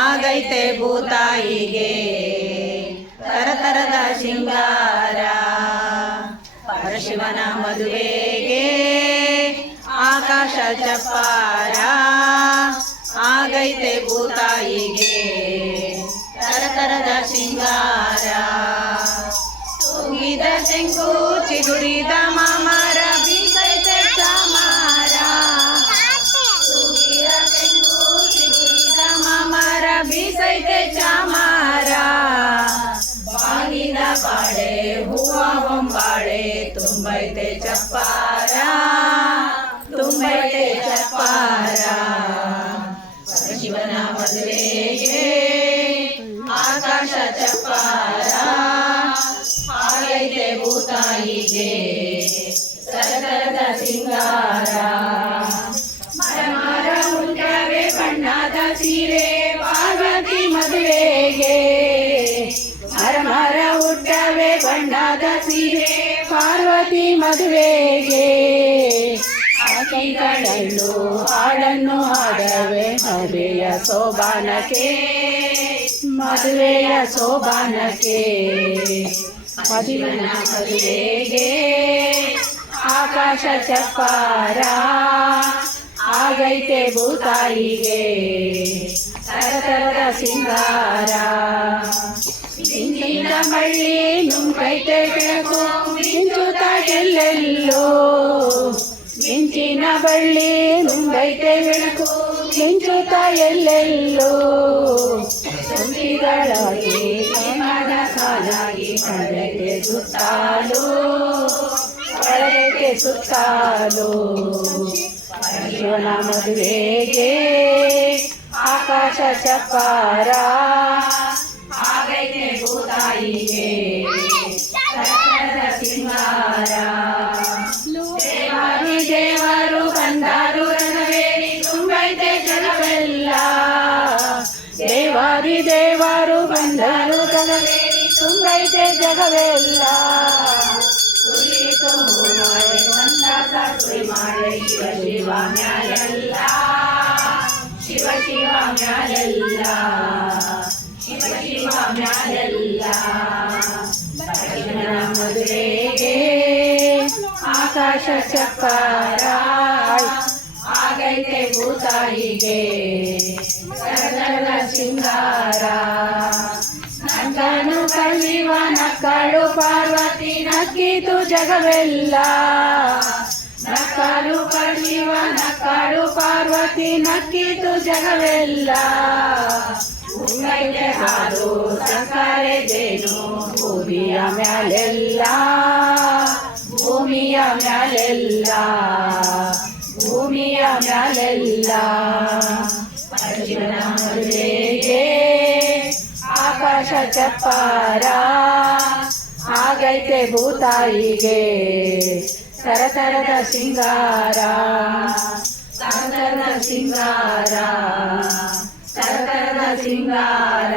ಆಗೈತೆ ಭೂತಾಯಿಗೆ ತರತರದ ಶೃಂಗಾರ. ಪರಶಿವನ ಮದುವೆಗೆ ಆಕಾಶ ಚಪ್ಪಾರ. ಆಗೈತೆ ಭೂತಾಯಿಗೆ ತರತರದ ಶೃಂಗಾರ. ತೂಗಿದ ತೆಂಗು ಚಿಗುರಿದ ಮಾಮರ ಬೀಸೈತೆ ಚಾಮಾರ. ತೂಗಿದ ತೆಂಗು ಚಿಗುರಿದ ಮಾಮರ ಬೀಸೈತೆ ಚಾಮಾರ. ಬಾಗಿದ ಬಾಳೆ ಹೂವ ಬೊಂಬಾಳೆ ತುಂಬೈತೆ ಚಪ್ಪಾರ. ತುಂಬೈತೆ ಚಪ್ಪಾರ. ಶಿವನ ಮದುವೆಗೆ ಆಕಾಶ ಚಪ್ಪಾರ. ಆಗೈತೆ ಭೂತಾಯಿಗೆ ಸರಸರದ ಸಿಂಗಾರ. ಮರ ಉಂಟವೆ ಬಣ್ಣದ ಸೀರೆ ಪಾರ್ವತಿ ಮದುವೆಗೆ. ಮರ ಉಂಟವೆ ಬಣ್ಣದ ಸೀರೆ ಪಾರ್ವತಿ ಮದುವೆಗೆ. ಆಕೆಗಳು ಹಾಡನ್ನು ಹಾಡವೆ ಮದುವೆಯ ಸೋಬಾನಕ್ಕೆ. ಮದುವೆಯ ಸೋಬಾನಕ್ಕೆ. ಮದುವೆಯ ಮದುವೆಗೆ ಆಕಾಶ ಚಪ್ಪಾರ. ಆಗೈತೆ ಭೂತಾಯಿಗೆ ತರತರದ ಸಿಂಗಾರ. ಮಿಂಚಿನ ಬಳ್ಳಿ ನುಂಗೈತೆ ಬೆಳಕು ಮಿಂಚುತ್ತ ಎಲ್ಲೆಲ್ಲೋ. ಮಿಂಚಿನ ಬಳ್ಳಿ ನುಂಗೈತೆ ಬೆಳಕು ಮಿಂಚುತ್ತ ಎಲ್ಲೆಲ್ಲೋ. ಸುಂಟಿಗಳಾಗಿ ಕನ್ನಡ ಸಾಲಾಗಿ ಕಳೆಗೆ ಸುತ್ತಾಲು. ಕಳೆಗೆ ಸುತ್ತಾಲು. ಶಿವನ ಮದುವೆಗೆ ಆಕಾಶ ಚಪ್ಪಾರ. ಆಗೈತೆ ಭೂತಾಯಿಗೆ ಸರಸರದ ಸಿಂಗಾರ. ದೇವಾದಿ ದೇವರು ಬಂದರು ರಣವೇರಿ ತುಂಬೈತೆ ಜಗವೆಲ್ಲ. ದೇವಾದಿ ದೇವರು ಬಂದರು ರಣವೇರಿ ತುಂಬೈತೆ ಜಗವೆಲ್ಲ. ಸುರಿಯಿತು ಹೂಮಾಲೆ ಸಂದಾಸ ಸುರಿ ಮಾಡೆ ಶಿವ ಶಿವ ಮ್ಯಾಲೆಲ್ಲ. ಶಿವ ಶಿವ ಮ್ಯಾಲೆಲ್ಲ. ಶಿವ ಶಿವ ಮ್ಯಾಲೆಲ್ಲ. ಶಿವನ ಮದುವೆಗೆ ಆಕಾಶ ಚಪ್ಪಾರ. ಆಗೈತೆ ಭೂತಾಯಿಗೆ ಸರಸರದ ಶೃಂಗಾರ. ನಕ್ಕನು ಕಲಿವ ನಕ್ಕಳು ಪಾರ್ವತಿ ನಕ್ಕಿತು ಜಗವೆಲ್ಲ. ನಕ್ಕಲು ಕಲಿವ ನಕ್ಕಳು ಪಾರ್ವತಿ ನಕ್ಕಿತು ಜಗವೆಲ್ಲ. ಉಂಗೈತೆ ಹಾಲು ಸಕ್ಕರೆ ಜೇನು ಭೂಮಿಯ ಮ್ಯಾಲೆಲ್ಲ. ಭೂಮಿಯ ಮ್ಯಾಲೆಲ್ಲ. ಭೂಮಿಯ ಮ್ಯಾಲೆಲ್ಲ. ಶಿವನ ಮದುವೆಗೆ ಆಕಾಶ ಚಪ್ಪಾರ. ಆಗೈತೆ ಭೂತಾಯಿಗೆ ತರತರದ ಸಿಂಗಾರ. ತರತರದ ಸಿಂಗಾರ. ತರತರದ ಸಿಂಗಾರ.